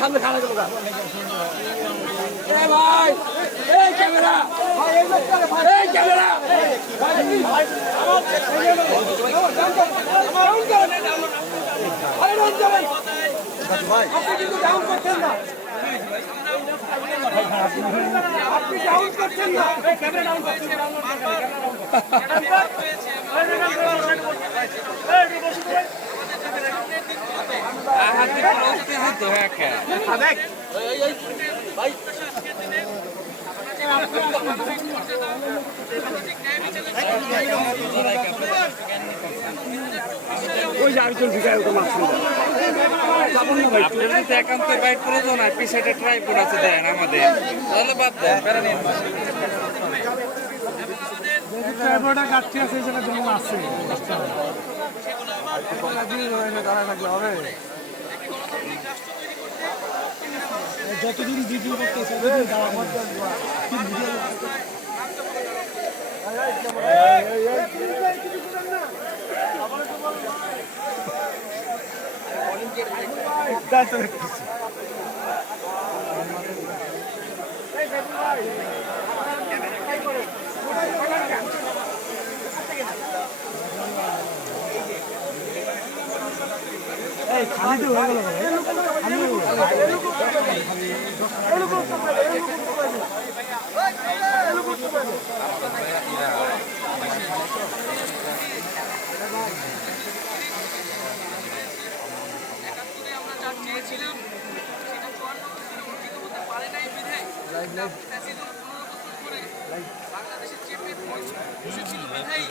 সামনে খানা গেল ভাই এই ক্যামেরা ভাই এই ক্যামেরা ভাই আপনি কিন্তু ডাউন করছেন না আপনি ডাউন করছেন না ক্যামেরা ডাউন করছেন ওই যে আরেকজন ঢুকায় ওকে মাছ আপনারা যদি একান্ত বাইট করে দেন আর পিছাটা ট্রাইপড আছে দেন আমাদের তাহলে বাদ দেন প্যারা নিন ট্রাইপডটা কাটতে আছে এই জায়গায় জমা আছে যতদিন ভিডিও করতেছে খালি তো হয়ে চেয়েছিলাম সেটা 54 অর্জিত হতে পারে নাই বিধায় বাংলাদেশের চেপে বসেছিল বিধায়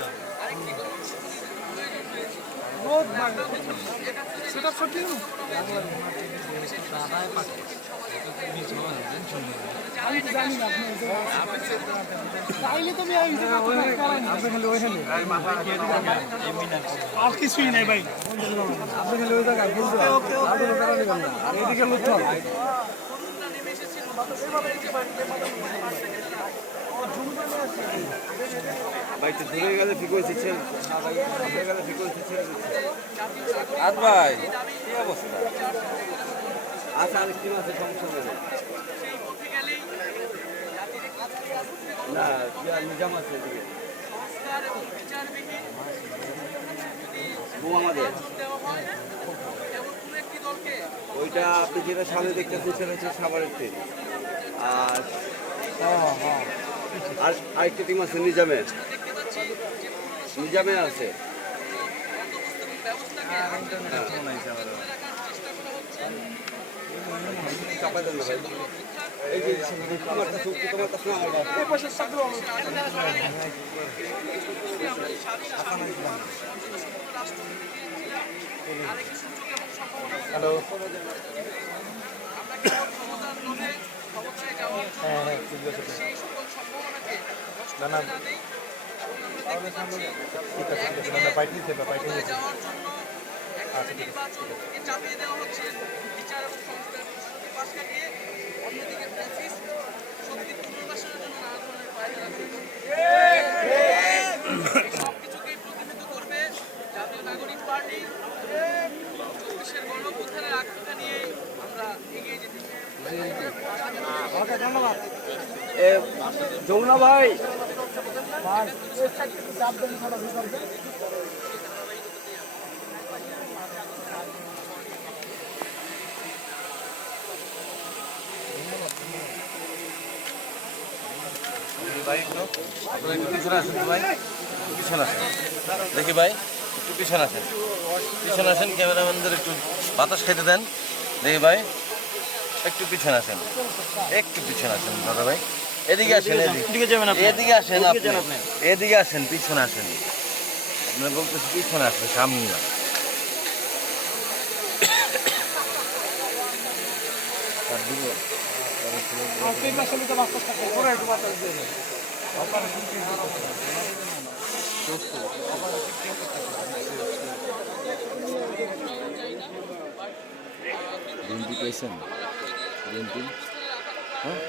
আরেকটি গণসংযোগের প্রয়োজন হয়েছে সেটা সত্যি আর কিছুই নাই ভাই আপনি খালি ওই জায়গায় এদিকে লুট ভাই তো ধরে গেলে ঠিক হয়েছে আদ ভাই কি অবস্থা আচ্ছা আর কি আছে সমস্যা নেই না নিজাম আছে এদিকে আমাদের ওইটা আপনি যেটা সামনে দেখতেছেন সেটা হচ্ছে সাভারের ট্রেন আর আরেকটা টিম আছে নিজামে আছে চাপাই দেন না ভাই এই যে তোমার কাছে হ্যালো চাপিয়ে দেওয়া হচ্ছে বিচার এবং সংস্কার পাশ কাটিয়ে অন্যদিকে ফ্যাসিস্ট শক্তি পুনর্বাসনের জন্য নানা ধরনের পায়তারা সবকিছুকেই প্রতিনিধিত্ব করবে জাতীয় নাগরিক পার্টি 24-এর গণঅভ্যুত্থানের আকাঙ্ক্ষা নিয়ে আমরা এগিয়ে যেতে চাই। ধন্যবাদ যমুনা ভাই দেখি ভাই একটু পিছনে আসেন ক্যামেরাম্যানদের একটু বাতাস খেতে দেন দেখি ভাই একটু পিছনে আসেন দাদা ভাই এদিকে আসেন এদিকে আসেন পিছনে আসেন আপনার বলতেছি পিছনে আসেন সামনে না বিএনপি পেয়েছেন বিএনপি হ্যাঁ